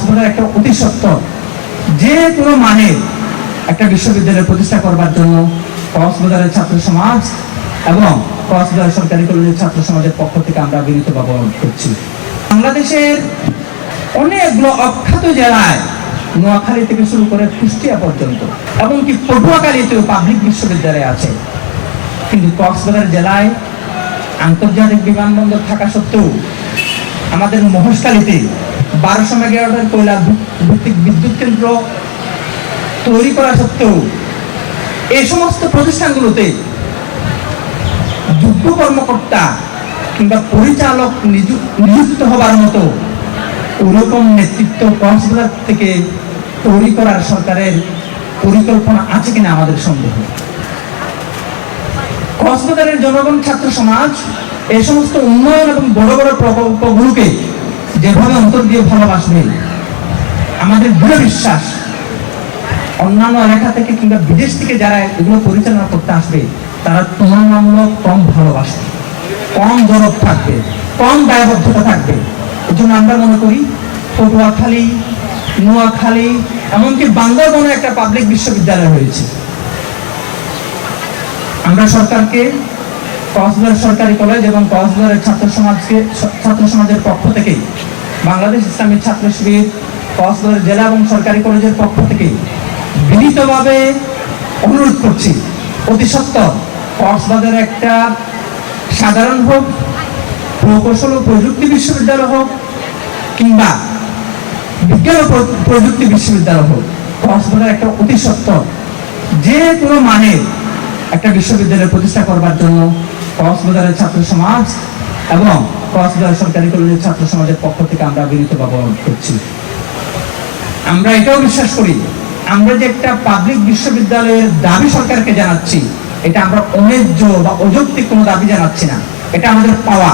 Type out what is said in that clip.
কক্সবাজার একটা অতি সত্তর যে কোনো মানে একটা বিশ্ববিদ্যালয় প্রতিষ্ঠা করবার জন্য কক্সবাজারের ছাত্র সমাজ এবং কক্সবাজার সরকারি কলেজের ছাত্র সমাজের পক্ষ থেকে আমরা বিনীতভাবে অনুরোধ করছি। বাংলাদেশের অনেকগুলো অখ্যাত জেলায় নোয়াখালী থেকে শুরু করে কুষ্টিয়া পর্যন্ত এমনকি পটুয়াখালীতেও পাবলিক বিশ্ববিদ্যালয় আছে, কিন্তু কক্সবাজার জেলায় আন্তর্জাতিক বিমানবন্দর থাকা সত্ত্বেও আমাদের মহেশখালীতে 1200 মেগাওয়াটের কয়লা ভিত্তিক বিদ্যুৎ কেন্দ্র তৈরি করা সত্ত্বেও এই সমস্ত প্রতিষ্ঠানগুলোতে যোগ্য কর্মকর্তা কিংবা পরিচালক নিযুক্ত হবার মতো ওরকম নেতৃত্ব কক্সবাজার থেকে তৈরি করার সরকারের পরিকল্পনা আছে কিনা আমাদের সন্দেহ। কক্সবাজারের জনগণ, ছাত্র সমাজ এই সমস্ত উন্নয়ন এবং বড় বড় প্রকল্পগুলোকে যেভাবে অন্তর দিয়ে ভালোবাসবে, আমাদের দৃঢ় বিশ্বাস অন্যান্য এলাকা থেকে কিংবা বিদেশ থেকে যারা এগুলো পরিচালনা করতে আসবে তারা তুলনামূলক কম ভালোবাসবে, কম দরদ থাকবে, কম দায়বদ্ধতা থাকবে। এই জন্য আমরা মনে করি পটুয়াখালী, নোয়াখালী, এমনকি বান্দরবনে একটা পাবলিক বিশ্ববিদ্যালয় হয়েছে। আমরা সরকারকে কক্সবাজার সরকারি কলেজ এবং কক্সবাজারের ছাত্র সমাজের পক্ষ থেকে, বাংলাদেশ ইসলামী ছাত্র শিবির কক্সবাজার জেলা এবং সরকারি কলেজের পক্ষ থেকে বিনীতভাবে অনুরোধ করছি, অতি সত্বর কক্সবাজারে একটা সাধারণ হোক, প্রকৌশল ও প্রযুক্তি বিশ্ববিদ্যালয় হোক কিংবা বিজ্ঞান ও প্রযুক্তি বিশ্ববিদ্যালয় হোক, কক্সবাজার একটা অতি সত্বর যে কোনো মানে একটা বিশ্ববিদ্যালয় প্রতিষ্ঠা করবার জন্য কক্সবাজারের ছাত্র সমাজ এবং কক্সবাজার সরকারি কলেজের ছাত্র সমাজের পক্ষ থেকে আমরা বিনীতভাবে অনুরোধ করছি। আমরা এটাও বিশ্বাস করি, আমরা যে একটা পাবলিক বিশ্ববিদ্যালয়ের দাবি সরকারকে জানাচ্ছি, এটা আমরা অন্যায্য বা অযৌক্তিক কোনো দাবি জানাচ্ছি না, এটা আমাদের পাওয়া।